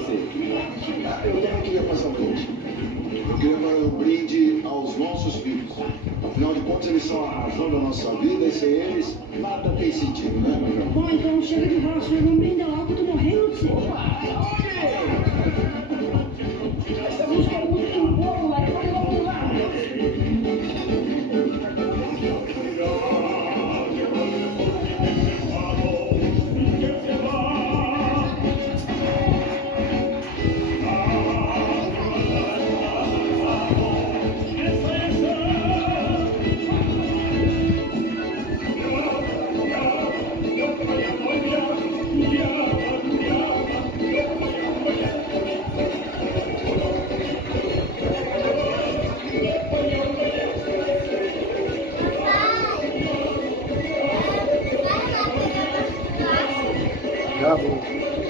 você? Eu também queria passar um brinde. Eu queria dar um brinde aos nossos filhos. Afinal de contas, eles são a razão da nossa vida e sem eles, nada tem sentido, né, Manuel? Bom, então chega de roça, vamos brindar logo que eu tô morrendo de sede. Essa música é muito boa, moleque. Vamos lá. Acabou.